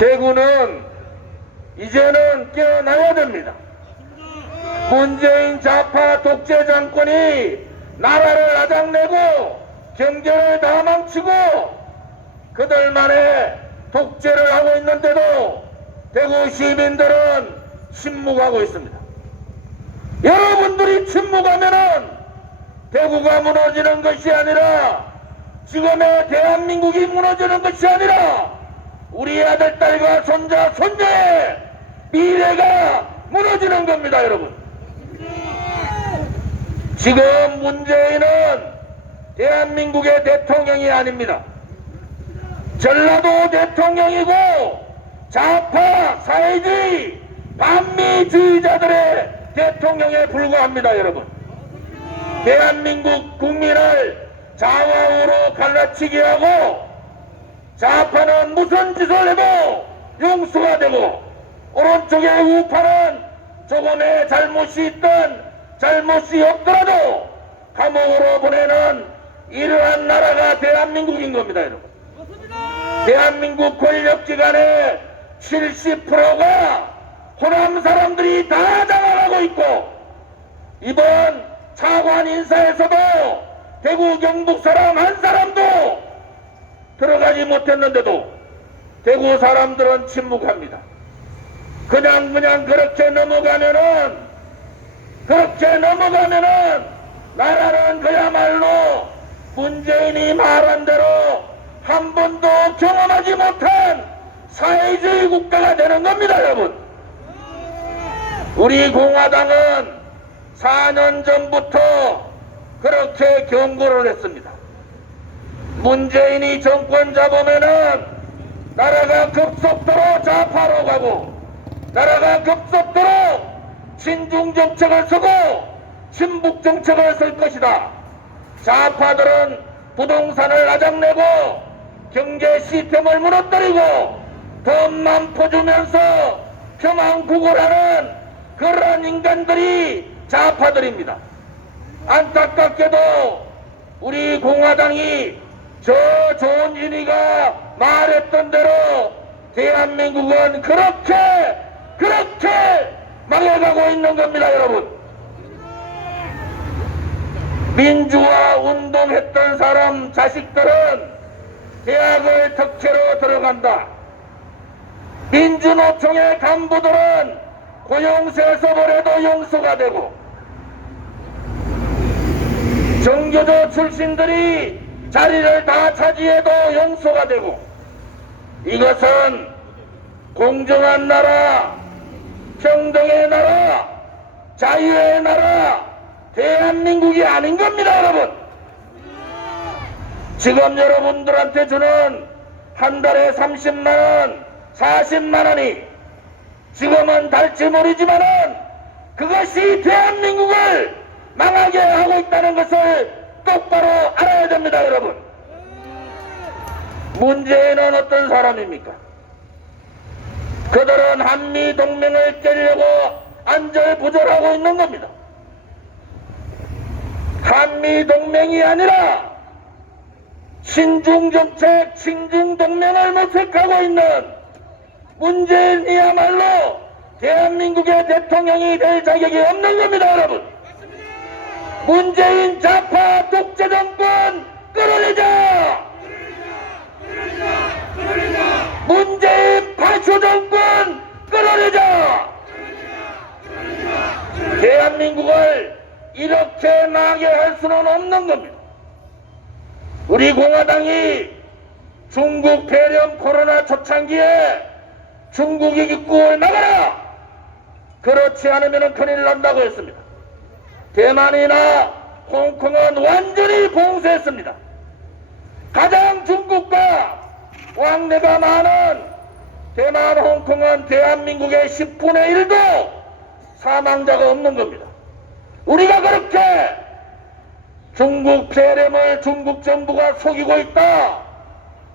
대구는 이제는 깨어나야 됩니다. 문재인 좌파 독재 정권이 나라를 아작내고 경제를 다 망치고 그들만의 독재를 하고 있는데도 대구 시민들은 침묵하고 있습니다. 여러분들이 침묵하면은 대구가 무너지는 것이 아니라 지금의 대한민국이 무너지는 것이 아니라 우리 아들, 딸과 손자, 손녀의 미래가 무너지는 겁니다, 여러분. 지금 문재인은 대한민국의 대통령이 아닙니다. 전라도 대통령이고 좌파 사회주의 반미주의자들의 대통령에 불과합니다, 여러분. 대한민국 국민을 좌우로 갈라치게 하고 좌파는 무슨 짓을 해도 용서가 되고 오른쪽의 우파는 조금의 잘못이 있든 잘못이 없더라도 감옥으로 보내는 이러한 나라가 대한민국인 겁니다, 여러분. 대한민국 권력기관의 70%가 호남 사람들이 다 장악하고 있고 이번 차관 인사에서도 대구 경북 사람 한 사람도 들어가지 못했는데도 대구 사람들은 침묵합니다. 그냥 그렇게 넘어가면은 나라는 그야말로 문재인이 말한 대로 한 번도 경험하지 못한 사회주의 국가가 되는 겁니다, 여러분. 우리 공화당은 4년 전부터 그렇게 경고를 했습니다. 문재인이 정권 잡으면은 나라가 급속도로 좌파로 가고 나라가 급속도로 친중 정책을 쓰고 친북 정책을 쓸 것이다. 좌파들은 부동산을 아작내고 경제 시스템을 무너뜨리고 돈만 퍼주면서 표만 구걸하는 그런 인간들이 좌파들입니다. 안타깝게도 우리 공화당이 저 좋은 윤희가 말했던 대로 대한민국은 그렇게 망해가고 있는 겁니다, 여러분. 민주화 운동했던 사람 자식들은 대학을 특채로 들어간다. 민주노총의 간부들은 고용세습을 용서가 되고 정교조 출신들이 자리를 다 차지해도 용서가 되고 이것은 공정한 나라, 평등의 나라, 자유의 나라, 대한민국이 아닌 겁니다, 여러분. 지금 여러분들한테 주는 한 달에 30만원, 40만원이 지금은 달지 모르지만은 그것이 대한민국을 망하게 하고 있다는 것을 똑바로 알아야 됩니다, 여러분. 문재인은 어떤 사람입니까? 그들은 한미동맹을 깨려고 안절부절하고 있는 겁니다. 한미동맹이 아니라 신중정책, 친중동맹을 모색하고 있는 문재인이야말로 대한민국의 대통령이 될 자격이 없는 겁니다, 여러분. 문재인 좌파 독재정권 끌어내자! 문재인 파쇼정권 끌어내자! 대한민국을 이렇게 나게 할 수는 없는 겁니다. 우리 공화당이 중국 폐렴 코로나 초창기에 중국이 입국을 막아라! 그렇지 않으면 큰일 난다고 했습니다. 대만이나 홍콩은 완전히 봉쇄했습니다. 가장 중국과 왕래가 많은 대만, 홍콩은 대한민국의 10분의 1도 사망자가 없는 겁니다. 우리가 그렇게 중국 폐렴을 중국 정부가 속이고 있다,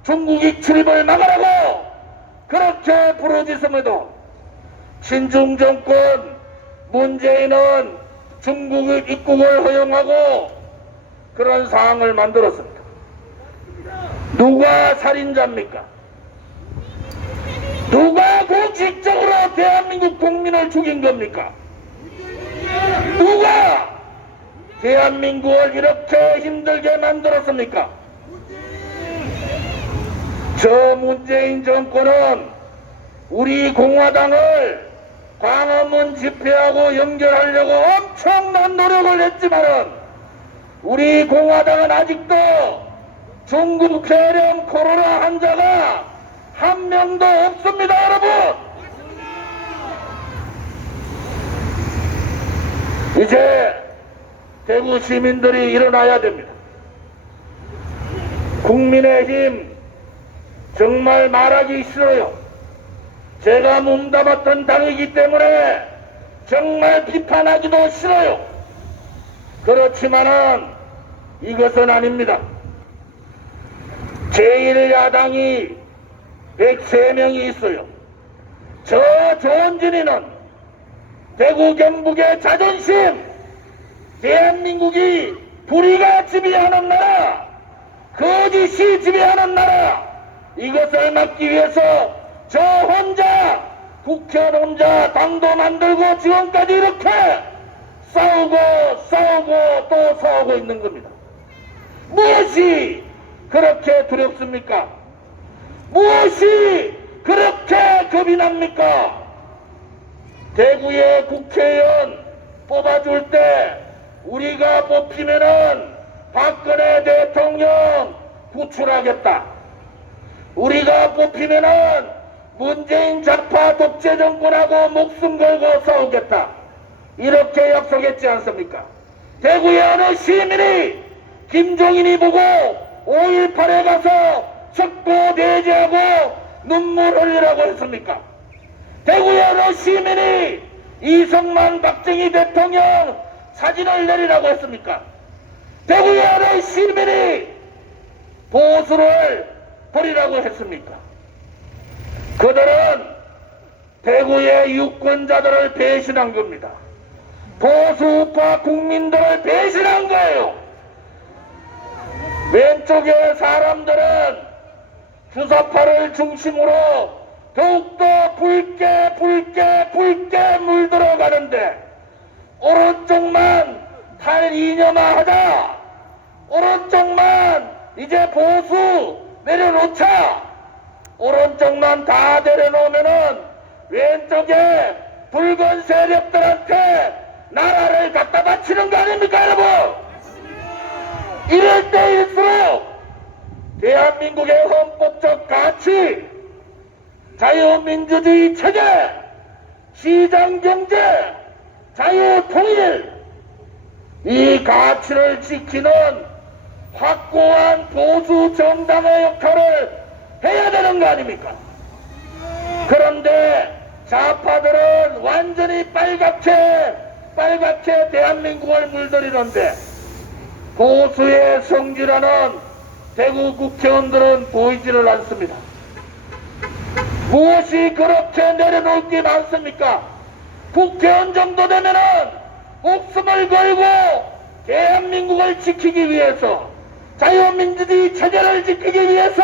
중국이 출입을 막으라고 그렇게 부르짖음에도 친중정권 문재인은 중국의 입국을 허용하고 그런 상황을 만들었습니다. 누가 살인자입니까? 누가 공식적으로 대한민국 국민을 죽인 겁니까? 누가 대한민국을 이렇게 힘들게 만들었습니까? 저 문재인 정권은 우리 공화당을 광화문 집회하고 연결하려고 엄청난 노력을 했지만은 우리 공화당은 아직도 중국 폐렴 코로나 환자가 한 명도 없습니다, 여러분. 이제 대구 시민들이 일어나야 됩니다. 국민의힘 정말 말하기 싫어요. 제가 몸담았던 당이기 때문에 정말 비판하기도 싫어요. 그렇지만은 이것은 아닙니다. 제1야당이 103명이 있어요. 저 조원진이는 대구 경북의 자존심, 대한민국이 불의가 지배하는 나라, 거짓이 지배하는 나라, 이것을 막기 위해서 저 혼자, 국회의원 혼자 당도 만들고 지금까지 이렇게 싸우고 또 싸우고 있는 겁니다. 무엇이 그렇게 두렵습니까? 무엇이 그렇게 겁이 납니까? 대구의 국회의원 뽑아줄 때 우리가 뽑히면은 박근혜 대통령 구출하겠다. 우리가 뽑히면은 문재인 좌파 독재 정권하고 목숨 걸고 싸우겠다. 이렇게 약속했지 않습니까? 대구의 어느 시민이 김종인이 보고 5.18에 가서 척고 내지하고 눈물 흘리라고 했습니까? 대구의 어느 시민이 이승만 박정희 대통령 사진을 내리라고 했습니까? 대구의 어느 시민이 보수를 버리라고 했습니까? 그들은 대구의 유권자들을 배신한 겁니다. 보수우파 국민들을 배신한 거예요. 왼쪽의 사람들은 주사파를 중심으로 더욱더 붉게 물들어 가는데 오른쪽만 탈이념화하자, 오른쪽만 이제 보수 내려놓자, 오른쪽만 다 내려놓으면은 왼쪽에 붉은 세력들한테 나라를 갖다 바치는 거 아닙니까, 여러분? 이럴 때일수록 대한민국의 헌법적 가치, 자유민주주의 체제, 시장경제, 자유통일, 이 가치를 지키는 확고한 보수 정당의 역할을 해야 되는 거 아닙니까? 그런데 좌파들은 완전히 빨갛게 대한민국을 물들이는데 보수의 성질하는 대구 국회의원들은 보이지를 않습니다. 무엇이 그렇게 내려놓을 게 많습니까? 국회의원 정도 되면은 목숨을 걸고 대한민국을 지키기 위해서, 자유민주주의 체제를 지키기 위해서,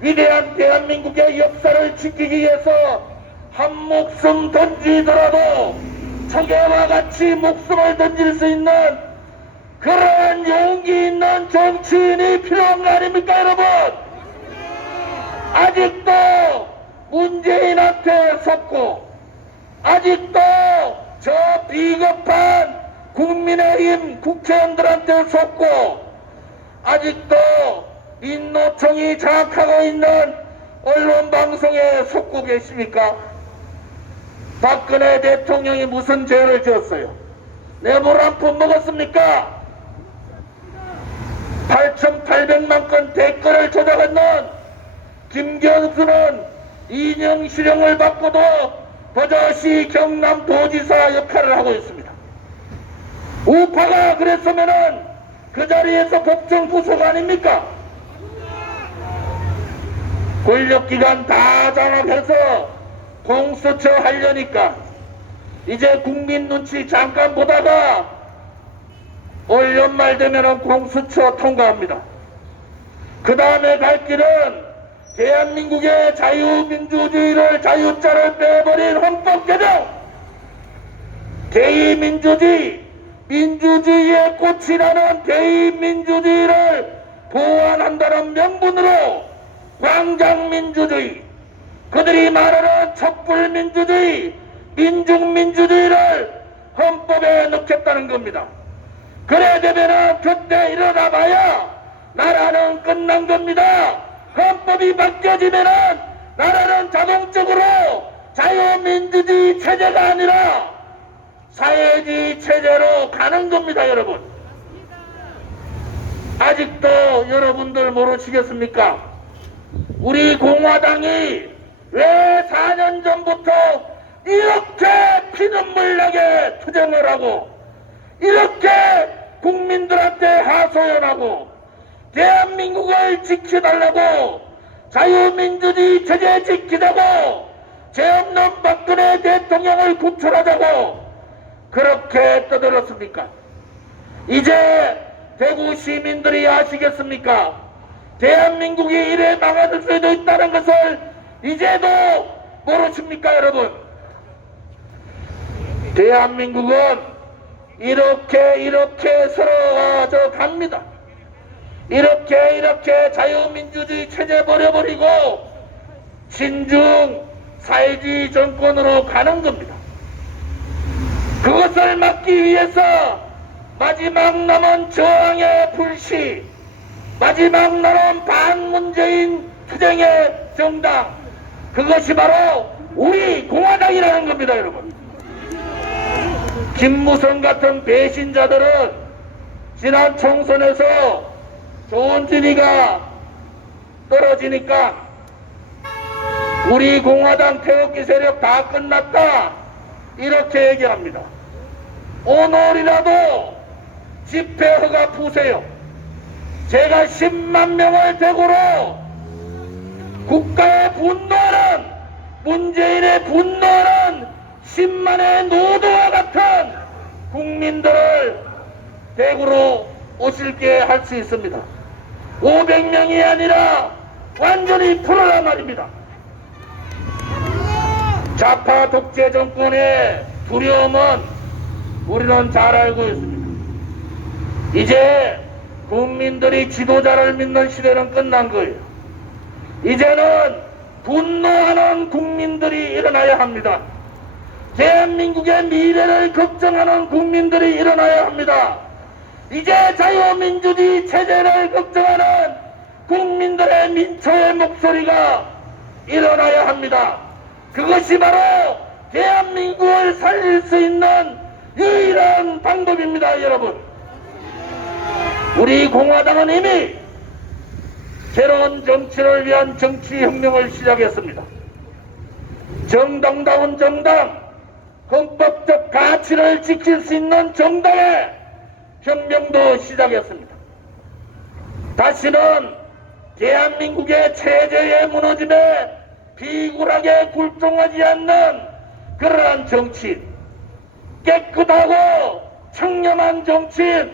위대한 대한민국의 역사를 지키기 위해서 한 목숨 던지더라도 적애와 같이 목숨을 던질 수 있는 그러한 용기 있는 정치인이 필요한 거 아닙니까, 여러분? 아직도 문재인한테 속고, 아직도 저 비겁한 국민의힘 국회의원들한테 속고, 아직도 민노총이 장악하고 있는 언론방송에 속고 계십니까? 박근혜 대통령이 무슨 죄를 지었어요? 뇌물 한 푼 먹었습니까? 8,800만 건 댓글을 조작했는 김경수는 이념실형을 받고도 버젓이 경남도지사 역할을 하고 있습니다. 우파가 그랬으면은 그 자리에서 법정 구속 아닙니까? 권력기관 다 장악해서 공수처 하려니까 이제 국민 눈치 잠깐 보다가 올 연말 되면은 공수처 통과합니다. 그 다음에 갈 길은 대한민국의 자유민주주의를 자유자를 빼버린 헌법 개정, 대의민주주의, 민주주의의 꽃이라는 대의민주주의를 보완한다는 명분으로 광장민주주의, 그들이 말하는 촛불민주주의, 민중민주주의를 헌법에 넣겠다는 겁니다. 그래 되면은 그때 일어나 봐야 나라는 끝난 겁니다. 헌법이 바뀌어지면은 나라는 자동적으로 자유민주주의 체제가 아니라 사회주의 체제로 가는 겁니다, 여러분. 아직도 여러분들 모르시겠습니까? 우리 공화당이 왜 4년 전부터 이렇게 피눈물 나게 투쟁을 하고 이렇게 국민들한테 하소연하고 대한민국을 지켜달라고 자유민주주의 체제 지키자고 죄 없는 박근혜 대통령을 구출하자고 그렇게 떠들었습니까? 이제 대구 시민들이 아시겠습니까? 대한민국이 이래 망할 수도 있다는 것을 이제도 모르십니까, 여러분? 대한민국은 이렇게 서러워져 갑니다. 이렇게 자유민주주의 체제 버려버리고 신중 사회주의 정권으로 가는 겁니다. 그것을 막기 위해서 마지막 남은 저항의 불씨, 마지막 남은 반문재인 투쟁의 정당, 그것이 바로 우리 공화당이라는 겁니다, 여러분. 김무성 같은 배신자들은 지난 총선에서 조은진이가 떨어지니까 우리 공화당 태극기 세력 다 끝났다 이렇게 얘기합니다. 오늘이라도 집회 허가 푸세요. 제가 10만 명을 대구로 국가의 분노하는, 문재인의 분노하는 10만의 노도와 같은 국민들을 대구로 오실게 할 수 있습니다. 500명이 아니라 완전히 풀어라 말입니다. 좌파 독재 정권의 두려움은 우리는 잘 알고 있습니다. 이제 국민들이 지도자를 믿는 시대는 끝난 거예요. 이제는 분노하는 국민들이 일어나야 합니다. 대한민국의 미래를 걱정하는 국민들이 일어나야 합니다. 이제 자유민주주의 체제를 걱정하는 국민들의 민초의 목소리가 일어나야 합니다. 그것이 바로 대한민국을 살릴 수 있는 유일한 방법입니다, 여러분. 우리 공화당은 이미 새로운 정치를 위한 정치혁명을 시작했습니다. 정당다운 정당, 헌법적 가치를 지킬 수 있는 정당의 혁명도 시작했습니다. 다시는 대한민국의 체제의 무너짐에 비굴하게 굴종하지 않는 그러한 정치인, 깨끗하고 청렴한 정치인,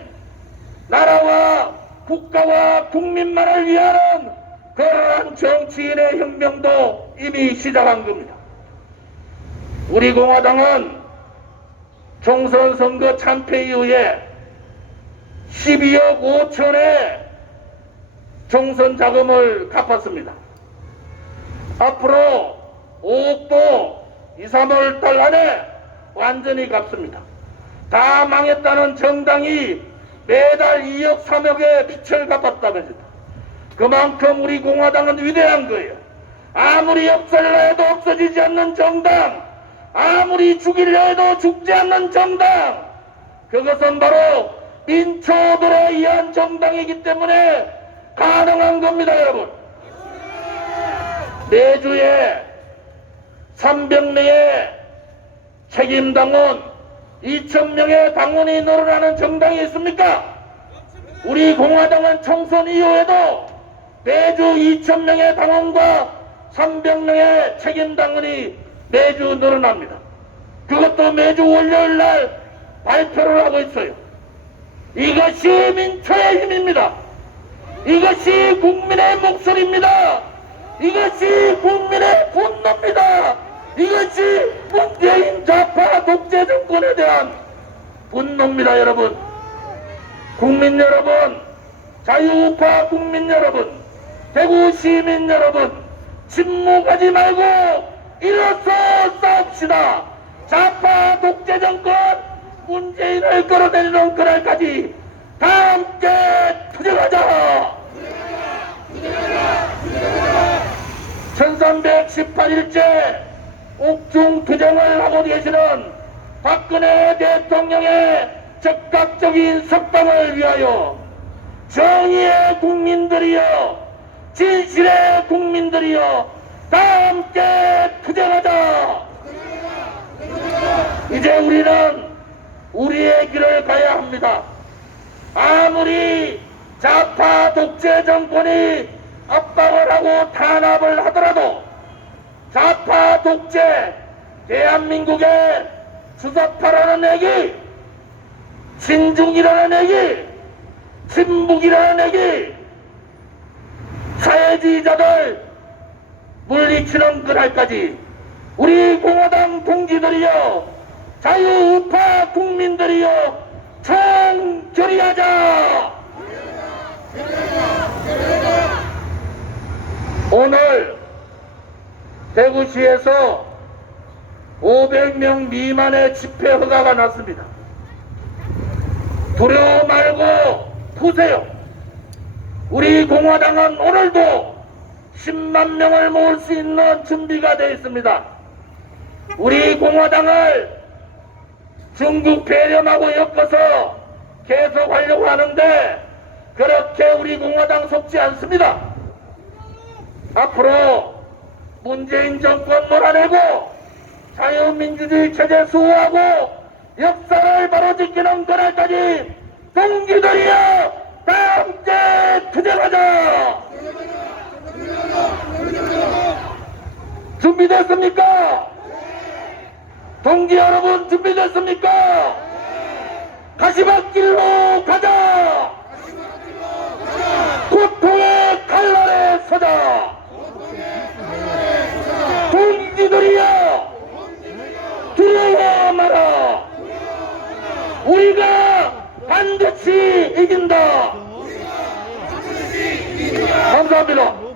나라와 국가와 국민만을 위하는 그러한 정치인의 혁명도 이미 시작한 겁니다. 우리 공화당은 총선 선거 참패 이후에 12억 5천의 총선 자금을 갚았습니다. 앞으로 5억도 2, 3월 달 안에 완전히 갚습니다. 다 망했다는 정당이 매달 2억 3억의 빚을 갚았다면서요. 그만큼 우리 공화당은 위대한 거예요. 아무리 역사를 해도 없어지지 않는 정당, 아무리 죽이려 해도 죽지 않는 정당, 그것은 바로 민초들에 의한 정당이기 때문에 가능한 겁니다, 여러분. 내주에 300명의 책임당원, 2000명의 당원이 늘어나는 정당이 있습니까? 우리 공화당은 총선 이후에도 매주 2000명의 당원과 300명의 책임당원이 매주 늘어납니다. 그것도 매주 월요일날 발표를 하고 있어요. 이것이 민초의 힘입니다. 이것이 국민의 목소리입니다. 이것이 국민의 분노입니다. 이것이 문재인 좌파 독재 정권에 대한 분노입니다. 여러분, 국민 여러분, 자유우파 국민 여러분, 대구 시민 여러분, 침묵하지 말고 일어서 싸웁시다. 좌파 독재 정권 문재인을 끌어내리는 그날까지 다 함께 투쟁하자. 1318일째 옥중 투쟁을 하고 계시는 박근혜 대통령의 적극적인 석방을 위하여 정의의 국민들이여, 진실의 국민들이여, 다 함께 투쟁하자. 이제 우리는 우리의 길을 가야 합니다. 아무리 좌파 독재 정권이 압박을 하고 탄압을 하더라도 좌파 독재 대한민국의 주사파라는 얘기, 친중이라는 얘기, 친북이라는 얘기, 사회주의자들 물리치는 그날까지 우리 공화당 동지들이여, 자유우파 국민들이여, 총결의하자. 오늘 대구시에서 500명 미만의 집회 허가가 났습니다. 두려워 말고 푸세요. 우리 공화당은 오늘도 10만 명을 모을 수 있는 준비가 되어 있습니다. 우리 공화당을 중국 배렴하고 엮어서 계속하려고 하는데 그렇게 우리 공화당 속지 않습니다. 앞으로 문재인 정권 몰아내고 자유민주주의 체제 수호하고 역사를 바로 지키는 그날까지 동지들이여, 다 함께 투쟁하자. 준비됐습니까? 동지 여러분, 준비됐습니까? 가시밭길로 가자. 고통의 칼날에 서자. 동지들이여, 두려워 마라. 우리가 반드시 이긴다. 감사합니다.